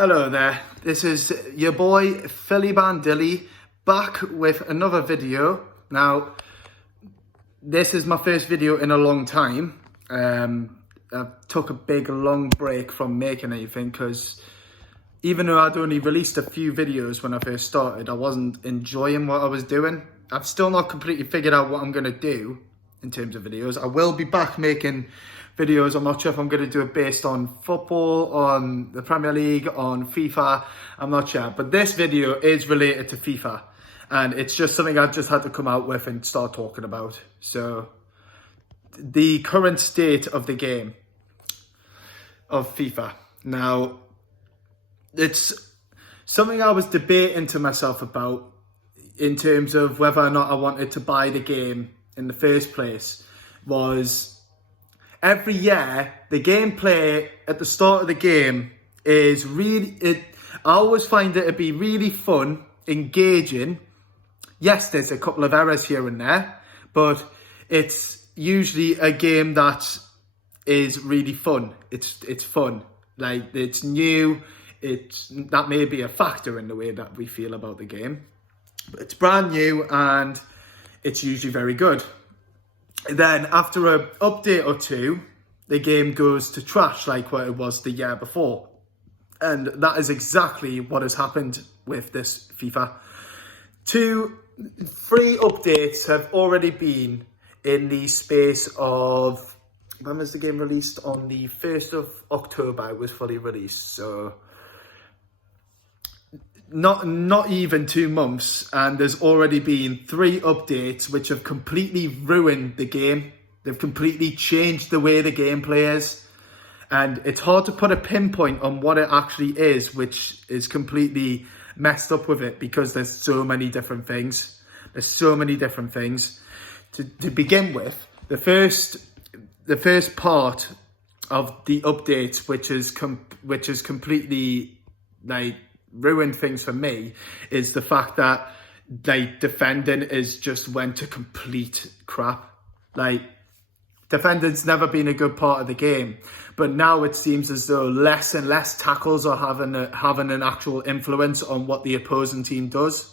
Hello there, this is your boy Philly Bandilly back with another video. Now, this is my first video in a long time. I took a big long break from making anything because even though I'd only released a few videos when I first started, I wasn't enjoying what I was doing. I've still not completely figured out what I'm going to do in terms of videos. I will be back making videos. I'm not sure if I'm going to do it based on football, on the Premier League, on FIFA. I'm not sure. But this video is related to FIFA. And it's just something I've just had to come out with and start talking about. So, the current state of the game of FIFA. Now, it's something I was debating to myself about in terms of whether or not I wanted to buy the game in the first place. Was every year, the gameplay at the start of the game is I always find it to be really fun, engaging. Yes, there's a couple of errors here and there, but it's usually a game that is really fun. It's fun. Like, it's new. That may be a factor in the way that we feel about the game. But it's brand new and it's usually very good. Then after an update or two, the game goes to trash like what it was the year before. And that is exactly what has happened with this FIFA. 3 updates have already been in the space of, when was the game released? On the 1st of October, it was fully released. So not even 2 months, and there's already been 3 updates which have completely ruined the game. They've completely changed the way the game plays, and it's hard to put a pinpoint on what it actually is, which is completely messed up with it because there's so many different things. There's so many different things. To begin with, the first part of the update, which is completely like ruined things for me, is the fact that like defending is just went to complete crap. Like, defending's never been a good part of the game, but now it seems as though less and less tackles are having an actual influence on what the opposing team does.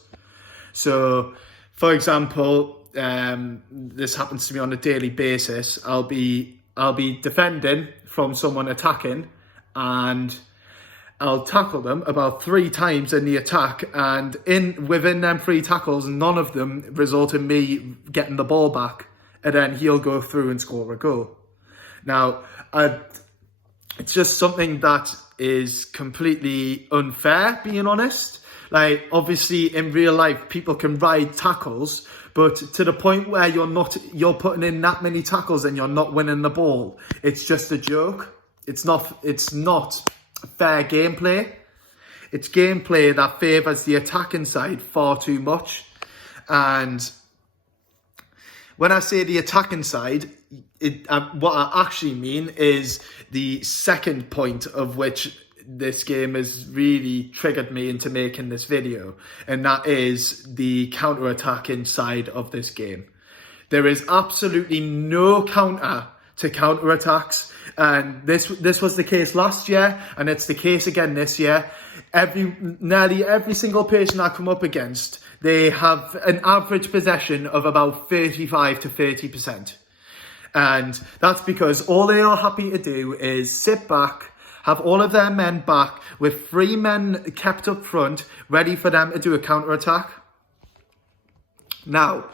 So, for example, this happens to me on a daily basis. I'll be defending from someone attacking, and I'll tackle them about 3 times in the attack, and within them 3 tackles, none of them result in me getting the ball back, and then he'll go through and score a goal. Now, it's just something that is completely unfair, being honest. Like, obviously, in real life, people can ride tackles, but to the point where you're putting in that many tackles and you're not winning the ball, it's just a joke. It's not fair gameplay. It's gameplay that favours the attacking side far too much. And when I say the attacking side, what I actually mean is the second point of which this game has really triggered me into making this video, and that is the counter-attacking side of this game. There is absolutely no counter to counter-attacks, and this was the case last year, and it's the case again this year. Nearly every single person I come up against, they have an average possession of about 35 to 30%. And that's because all they are happy to do is sit back, have all of their men back, with 3 men kept up front, ready for them to do a counter-attack. Now,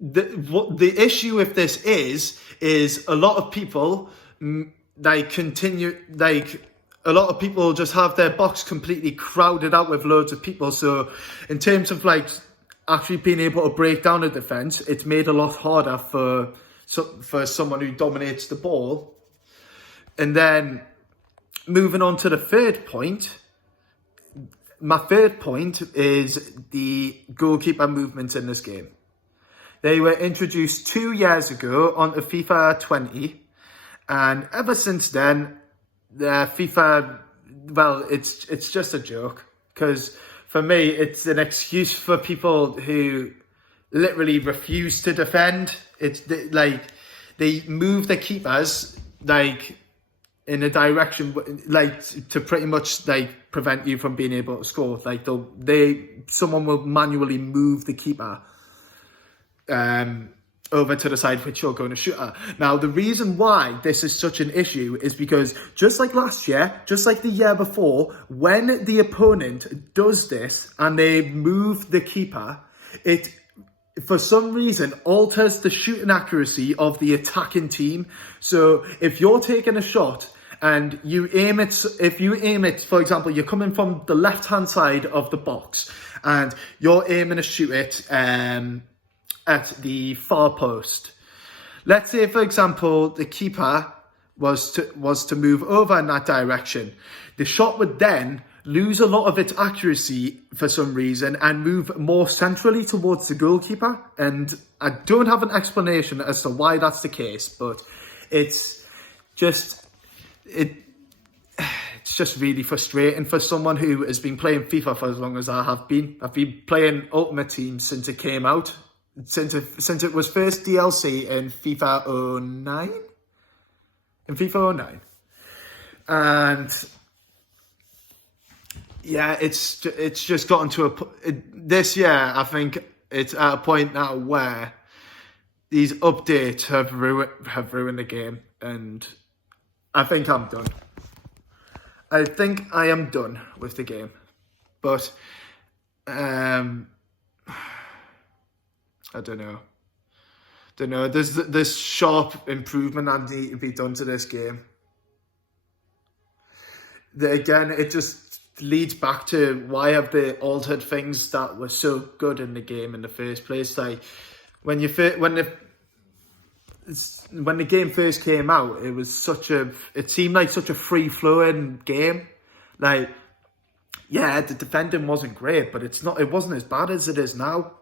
the issue with this is a lot of people a lot of people just have their box completely crowded out with loads of people. So in terms of like actually being able to break down a defense, it's made a lot harder for someone who dominates the ball. And then moving on to the third point, my third point is the goalkeeper movements in this game. They were introduced 2 years ago onto FIFA 20, and ever since then, FIFA, well, it's just a joke, because for me, it's an excuse for people who literally refuse to defend. It's like they move the keepers like in a direction like to pretty much like prevent you from being able to score. Like someone will manually move the keeper over to the side which you're going to shoot at. Now, the reason why this is such an issue is because just like last year, just like the year before, when the opponent does this and they move the keeper, it for some reason alters the shooting accuracy of the attacking team. So if you're taking a shot and you aim it, for example, you're coming from the left-hand side of the box and you're aiming to shoot it at the far post. Let's say, for example, the keeper was to move over in that direction. The shot would then lose a lot of its accuracy for some reason and move more centrally towards the goalkeeper. And I don't have an explanation as to why that's the case, but it's just really frustrating for someone who has been playing FIFA for as long as I have been. I've been playing Ultimate Team since it came out. Since it was first DLC in FIFA 09? In FIFA 09. And yeah, it's just gotten to this year, I think it's at a point now where these updates have ruined the game, and I think I'm done. I think I am done with the game. But I don't know. There's sharp improvement that need to be done to this game. Again, it just leads back to why have they altered things that were so good in the game in the first place. Like when the game first came out, it seemed like such a free flowing game. Like, yeah, the defending wasn't great, but it wasn't as bad as it is now.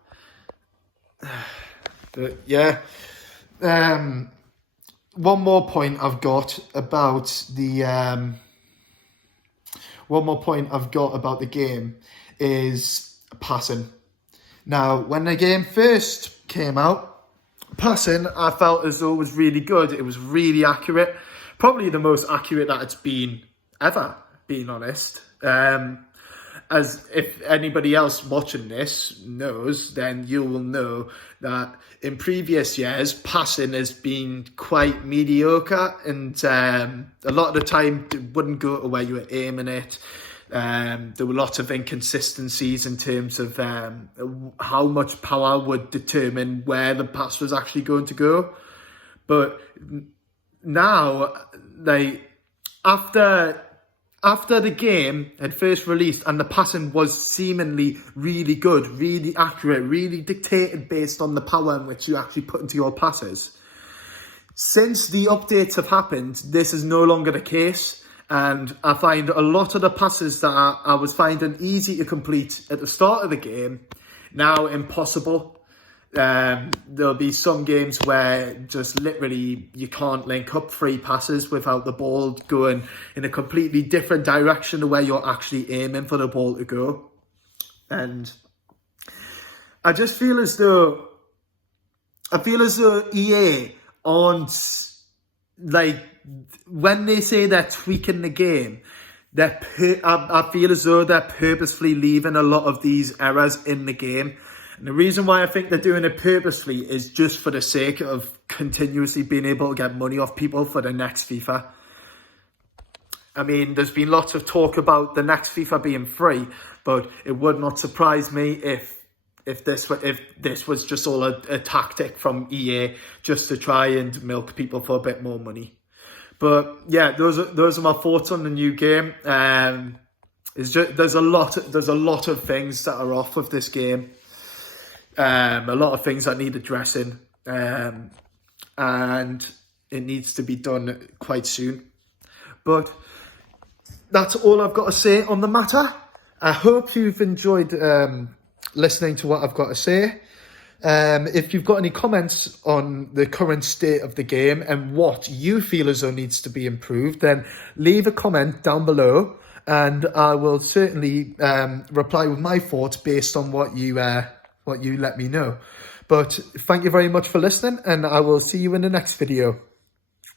But yeah, one more point I've got about the game is passing. Now, when the game first came out, passing, I felt as though it was really good. It was really accurate, probably the most accurate that it's been ever, being honest. As if anybody else watching this knows, then you will know that in previous years, passing has been quite mediocre, and a lot of the time it wouldn't go to where you were aiming it. There were lots of inconsistencies in terms of how much power would determine where the pass was actually going to go. But now, like, after the game had first released and the passing was seemingly really good, really accurate, really dictated based on the power in which you actually put into your passes. Since the updates have happened, this is no longer the case. And I find a lot of the passes that I was finding easy to complete at the start of the game, now impossible. There'll be some games where just literally you can't link up 3 passes without the ball going in a completely different direction to where you're actually aiming for the ball to go. And I just feel as though EA aren't, like, when they say they're tweaking the game, I feel as though they're purposefully leaving a lot of these errors in the game. And the reason why I think they're doing it purposely is just for the sake of continuously being able to get money off people for the next FIFA. I mean, there's been lots of talk about the next FIFA being free, but it would not surprise me if this was just all a tactic from EA just to try and milk people for a bit more money. But yeah, those are my thoughts on the new game. There's a lot of things that are off with this game. A lot of things that need addressing, and it needs to be done quite soon. But that's all I've got to say on the matter. I hope you've enjoyed listening to what I've got to say. If you've got any comments on the current state of the game and what you feel as though needs to be improved, then leave a comment down below, and I will certainly reply with my thoughts based on what you let me know. But thank you very much for listening, and I will see you in the next video.